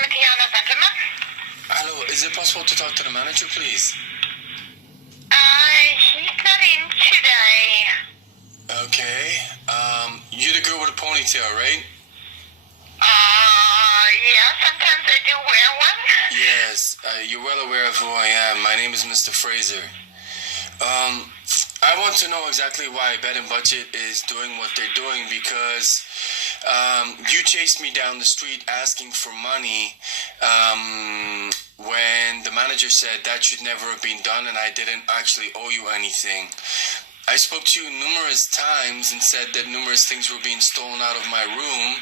met Diana Zentelman. Hello, is it possible to talk to the manager, please? He's not in today. Okay. You're the girl with a ponytail, right? Yeah, sometimes I do wear one. Yes, you're well aware of who I am. My name is Mr. Fraser. I want to know exactly why Bednbudget is doing what they're doing because you chased me down the street asking for money when the manager said that should never have been done and I didn't actually owe you anything. I spoke to you numerous times and said that numerous things were being stolen out of my room,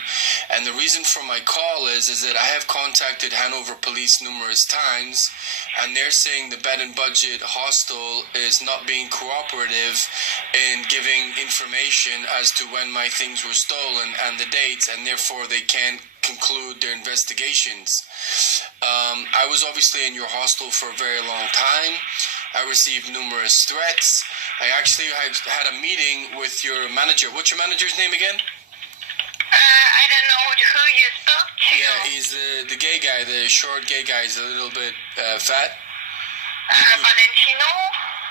and the reason for my call is that I have contacted Hanover Police numerous times, and they're saying the Bednbudget Hostel is not being cooperative in giving information as to when my things were stolen and the dates, and therefore they can't conclude their investigations. I was obviously in your hostel for a very long time. I received numerous threats. I actually had a meeting with your manager. What's your manager's name again? I don't know who you spoke to. Yeah, he's the gay guy, the short gay guy. He's a little bit fat. Valentino?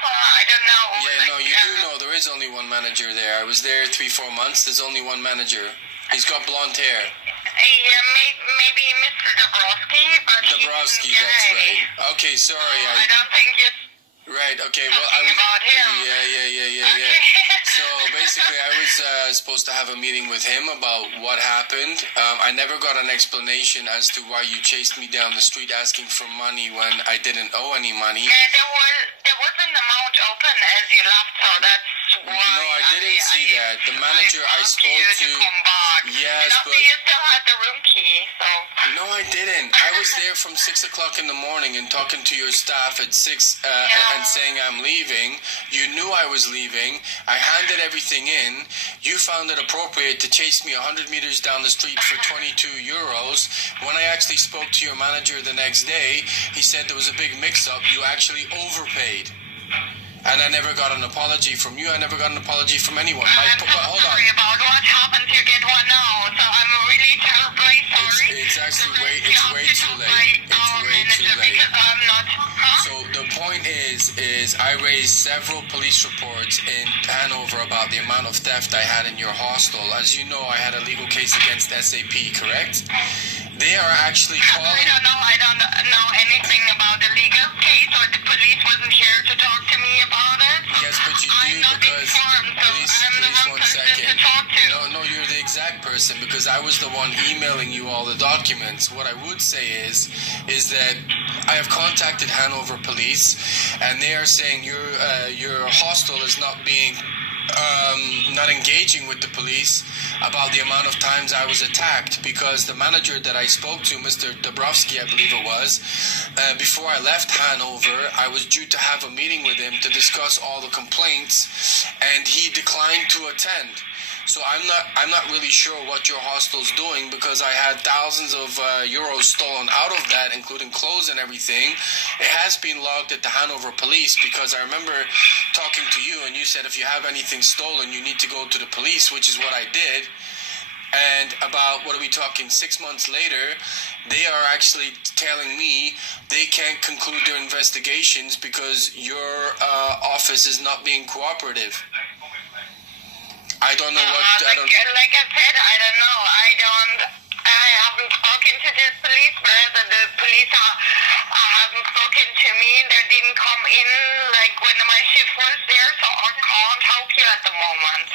I don't know. Yeah, no, you do know there is only one manager there. I was there 3-4 months. There's only one manager. He's got blonde hair. Yeah, maybe Mr. Dabrowski, but Dabrowski, that's right. Okay, sorry. I don't think you're right, okay, well, talking about him. Yeah. So basically, I was supposed to have a meeting with him about what happened. I never got an explanation as to why you chased me down the street asking for money when I didn't owe any money. There was an amount open as you left, so that's why. No, I didn't see that. The manager I spoke to. Yes, but you still had the room key, so. No, I didn't. I was there from 6 o'clock in the morning and talking to your staff at 6 and saying I'm leaving. You knew I was leaving. I handed everything in. You found it appropriate to chase me 100 meters down the street for 22 euros. When I actually spoke to your manager the next day, he said there was a big mix-up. You actually overpaid. And I never got an apology from you. I never got an apology from anyone. I'm hold on. sorry about what happened. You get one now, so I'm really terribly sorry. It's actually way too late. It's way too late. Because I'm not. So the point is I raised several police reports in Hanover about the amount of theft I had in your hostel. As you know, I had a legal case against SAP, correct? They are actually calling. I don't know anything about the legal case, or the police wasn't here to talk to me about it. Yes, but you do because police 1 second. No, you're the exact person because I was the one emailing you all the documents. What I would say is that I have contacted Hanover Police, and they are saying your hostel is not being not engaging with the police about the amount of times I was attacked because the manager that I spoke to, Mr. Dabrowski, I believe it was, before I left Hanover, I was due to have a meeting with him to discuss all the complaints, and he declined to attend. So I'm not really sure what your hostel's doing because I had thousands of euros stolen out of that, including clothes and everything. It has been logged at the Hanover Police because I remember talking to you and you said if you have anything stolen, you need to go to the police, which is what I did. And about, what are we talking, 6 months later, they are actually telling me they can't conclude their investigations because your office is not being cooperative. I don't know what. Like I said, I don't know. I haven't spoken to the police, whereas the police haven't spoken to me. They didn't come in like when my shift was there, so I can't help you at the moment.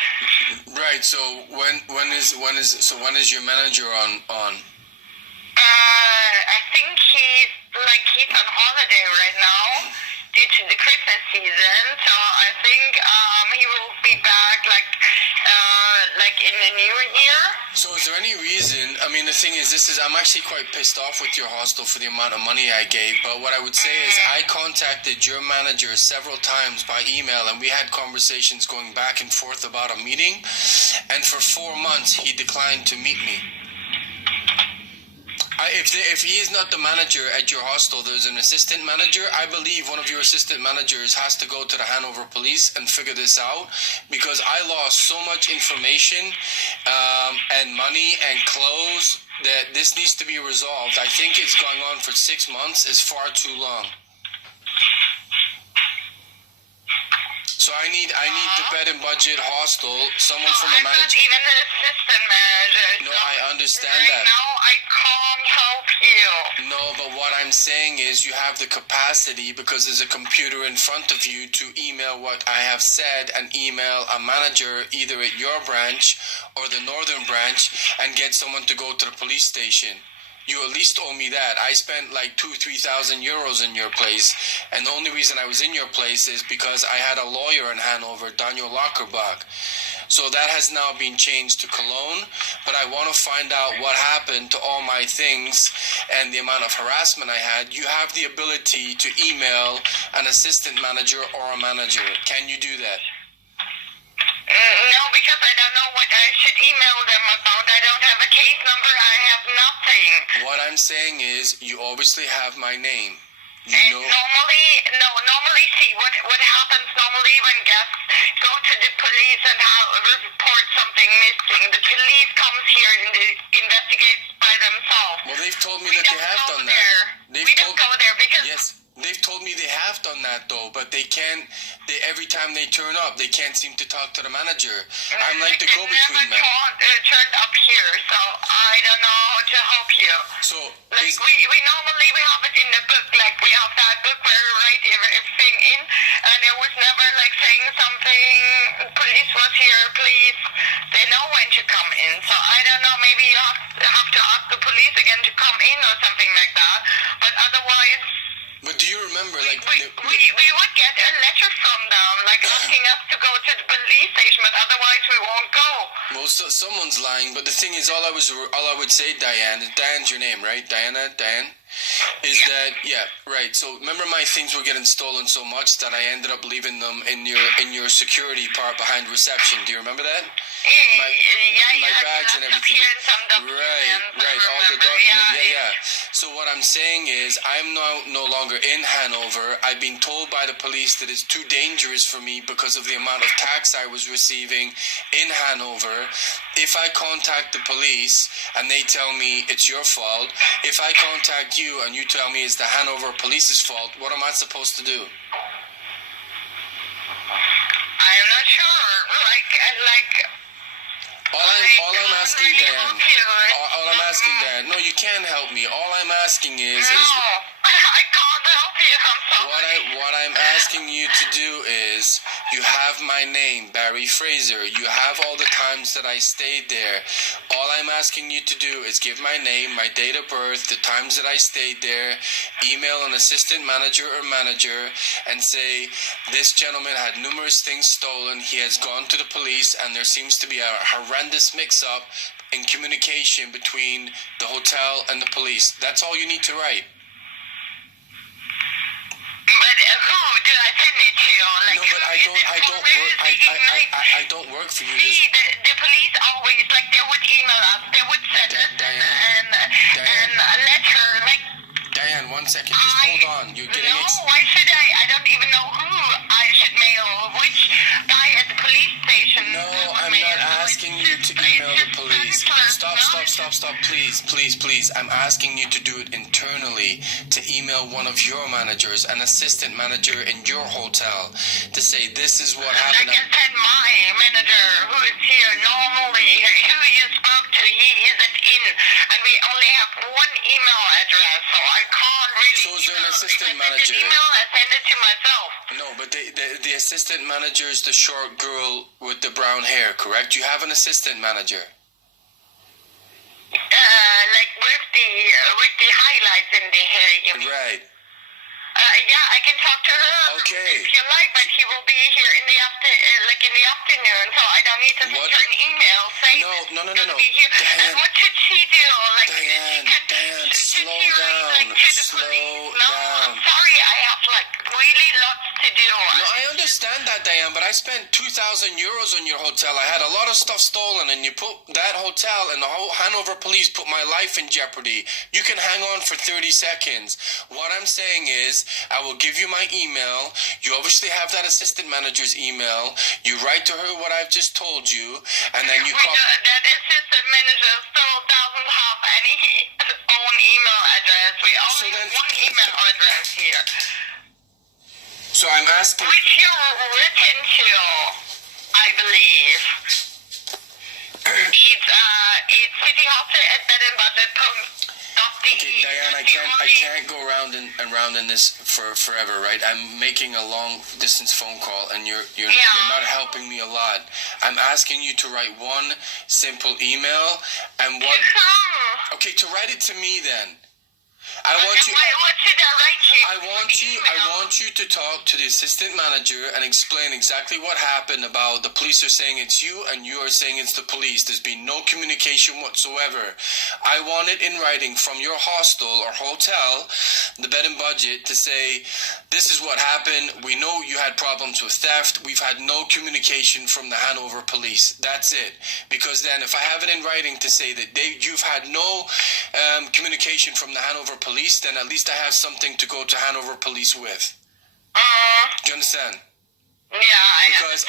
Right. So when is your manager on? I think he's on holiday right now due to the Christmas season. So I think he will be back like in the new year. So is there any reason, I mean the thing is I'm actually quite pissed off with your hostel for the amount of money I gave, but what I would say is I contacted your manager several times by email and we had conversations going back and forth about a meeting, and for 4 months he declined to meet me. If he is not the manager at your hostel, there's an assistant manager. I believe one of your assistant managers has to go to the Hanover Police and figure this out, because I lost so much information and money and clothes that this needs to be resolved. I think it's going on for 6 months is far too long. So I need the Bednbudget hostel, someone from a manager. I'm not even an assistant manager. No, I understand right that. Now I can't help you. No, but what I'm saying is you have the capacity, because there's a computer in front of you, to email what I have said and email a manager either at your branch or the northern branch and get someone to go to the police station. You at least owe me that. I spent like 2,000-3,000 euros in your place, and the only reason I was in your place is because I had a lawyer in Hanover, Daniel Lockerbach. So that has now been changed to Cologne, but I want to find out what happened to all my things and the amount of harassment I had. You have the ability to email an assistant manager or a manager. Can you do that? No, because I don't know what I should email them about. I don't have a case number. I have nothing. What I'm saying is, you obviously have my name. You and know. Normally, see what happens normally when guests go to the police and report something missing. The police comes here and investigates by themselves. Well, they've told me that they have done that. We don't go there because. Yes. They've told me they have done that though, but they can't. Every time they turn up, they can't seem to talk to the manager. I'm like the go-between man. Turned up here, so I don't know how to help you. So like we normally have it in the book, like we have that book where we write everything in, and it was never like saying something. Police was here, please. They know when to come in, so I don't know. Maybe you have to ask the police again to come in or something like that. But otherwise. But do you remember, like... We would get a letter from them, like asking us to go to the police station, but otherwise we won't go. Well, someone's lying, but the thing is, all I would say, Diane, Diane's your name, right? Diane? That, yeah, right. So remember my things were getting stolen so much that I ended up leaving them in your security part behind reception. Do you remember that? My bags and everything. Right, all the documents. Yeah. So what I'm saying is, I'm now no longer in Hanover. I've been told by the police that it's too dangerous for me because of the amount of tax I was receiving in Hanover. If I contact the police and they tell me it's your fault, if I contact you and you tell me it's the Hanover police's fault, what am I supposed to do? I'm not sure. All I'm asking, Dan. All I'm asking, Dan. No, you can't help me. All I'm asking is. No, I can't help you. I'm sorry. What I'm asking you to do is, you have my name, Barry Fraser. You have all the times that I stayed there. All I'm asking you to do is give my name, my date of birth, the times that I stayed there, email an assistant manager or manager, and say, this gentleman had numerous things stolen. He has gone to the police, and there seems to be a horrendous mix-up in communication between the hotel and the police. That's all you need to write. But who do I send it to? No, but I don't work for you. See, the police always, like, they would email us, they would send us and a letter, like... Diane, 1 second, just hold on. You're getting why should I? I don't even know who I should mail, which guy at the police station. No, I'm not asking you to email the police. Stop, please. I'm asking you to do it internally, to email one of your managers, an assistant manager in your hotel, to say this is what happened. I can send my manager, who is here normally, who you spoke to, he isn't in, and we only have one email address, so I can't really. So is there an assistant manager? Email, I send it to myself. No, but the assistant manager is the short girl with the brown hair, correct? You have an assistant manager. Like with the highlights in the hair, you mean? Right. Yeah, I can talk to her. Okay. If you like, but she will be here in the afternoon, so I don't need to send her an email saying No. And what should she do? Like, Diane, slow down. I'm sorry, I have really lots to do. No, I understand that, Diane, but I spent 2,000 euros on your hotel. I had a lot of stuff stolen, and you put that hotel and the whole Hanover police put my life in jeopardy. You can hang on for 30 seconds. What I'm saying is, I will give you my email. You obviously have that assistant manager's email. You write to her what I've just told you, and then you call. That assistant manager still doesn't have any asking... Which you're written to, I believe. It's City Hostel at Bednbudget.de. Okay, Diane, I can't go round and round in this for forever, right? I'm making a long distance phone call, and you're not helping me a lot. I'm asking you to write one simple email, and what? Okay, to write it to me then. I want you. What should I write you? I want you to talk to the assistant manager and explain exactly what happened. About the police are saying it's you, and you are saying it's the police. There's been no communication whatsoever. I want it in writing from your hostel or hotel, the Bed and Budget, to say this is what happened. We know you had problems with theft. We've had no communication from the Hanover police. That's it. Because then, if I have it in writing to say that you've had no communication from the Hanover police, then at least I have something to go to Hanover police with. Do you understand? Yeah, because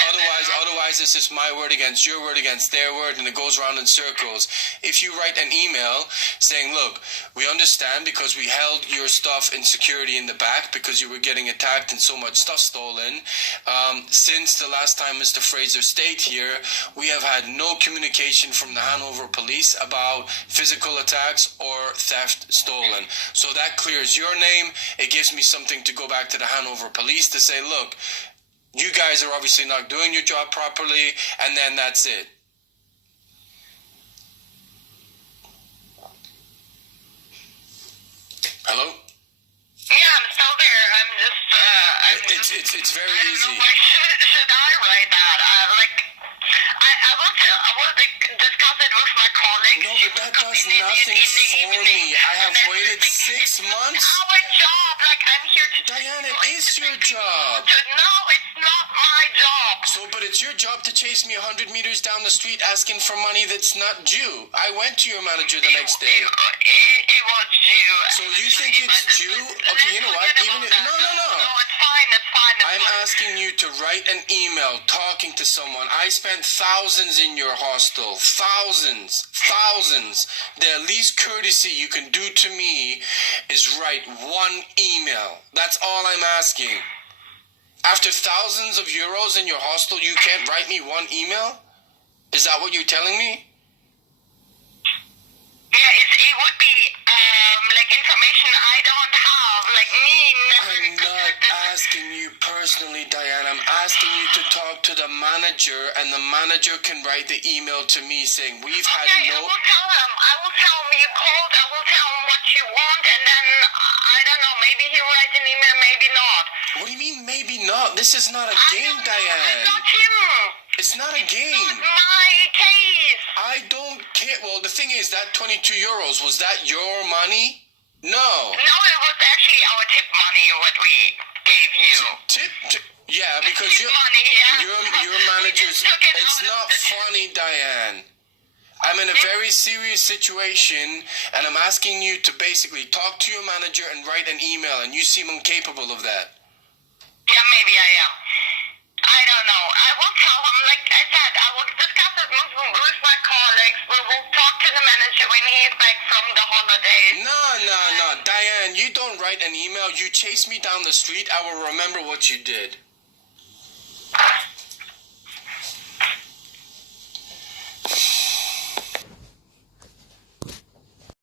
otherwise it's just my word against your word against their word, and it goes around in circles. If you write an email saying, look, we understand because we held your stuff in security in the back because you were getting attacked and so much stuff stolen. Since the last time Mr. Fraser stayed here, we have had no communication from the Hanover police about physical attacks or theft stolen. So that clears your name. It gives me something to go back to the Hanover police to say, look, you guys are obviously not doing your job properly, and then that's it. Hello? Yeah, I'm still there. It's very easy. Why should I write that? I will discuss it with my colleagues. No, but that does nothing for me. I have waited 6 months. It's our job. I'm here to... Diane, it is your job. No, it's not my job. So, but it's your job to chase me 100 meters down the street asking for money that's not due. I went to your manager the next day. It was due. So you think it's due? Okay, you know what? No. No, it's fine. I'm asking you to write an email talking to someone. I spent thousands in your hostel. Thousands. The least courtesy you can do to me is write one email. That's all I'm asking. After thousands of euros in your hostel, you can't write me one email? Is that what you're telling me? Yeah, it would be information I don't have, I'm not asking you personally, Diane. I'm asking you to talk to the manager, and the manager can write the email to me saying we've had no... I will tell him you called. I will tell him what you want, and then I don't know. Maybe he'll write an email, maybe not. What do you mean, maybe not? This is not a game, Diane. Not him. It's not a game. It's not my case. I don't care. Well, the thing is, that 22 euros, was that your money? No. No, it was actually our tip money, what we gave you. Tip? Yeah, because your manager's... It's not funny, Diane. I'm in a very serious situation, and I'm asking you to basically talk to your manager and write an email, and you seem incapable of that. Yeah, maybe I am. I don't know. I will tell him, like I said, I will discuss it with my colleagues. We will talk to the manager when he is back from the holidays. No. Diane, you don't write an email. You chase me down the street. I will remember what you did.